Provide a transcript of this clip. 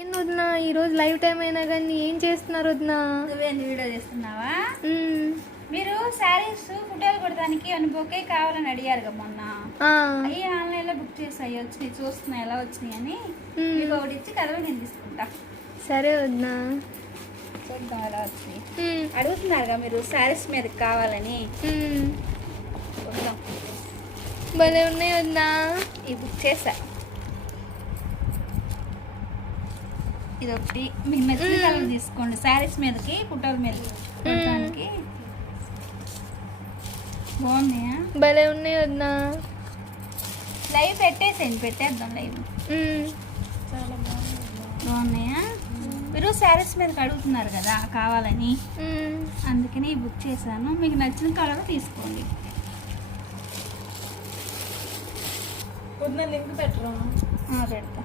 ఏం వదినా ఈరోజు లైవ్ టైం అయినా కానీ ఏం చేస్తున్నారు వదినా? నువ్వేంది వీడియో చేస్తున్నావా? మీరు శారీస్ ఫోటోలు కొడడానికి అని బొకే కావాలని అడిగారు కదా మొన్న. అవి ఆన్లైన్ లో బుక్ చేసాయి, వచ్చినాయి, చూస్తున్నా ఎలా వచ్చినాయి అని. మీకు ఒకటి ఇచ్చి కదవ నేను తీసుకుంటా. సరే వదినా, చూద్దాం ఎలా వచ్చినాయి. అడుగుతున్నారుగా మీరు శారీస్ మీద కావాలని. చూద్దాం. భలే ఉన్నాయి వదినా. ఇవి బుక్ చేసా. ఇది ఒకటి మీకు నచ్చిన కలర్ తీసుకోండి. శారీస్ మీదకి ఫోటోల మీదకి కొట్టడానికి బాగున్నాయా? భలే ఉన్నాయి వదినా. లైవ్ పెట్టేద్దాం లైవ్. చాలా బాగున్నాయా? మీరు శారీస్ మీదకి అడుగుతున్నారు కదా కావాలని, అందుకని బుక్ చేశాను. మీకు నచ్చిన కలర్ తీసుకోండి. లింక్ పెట్టరా? పెడతా.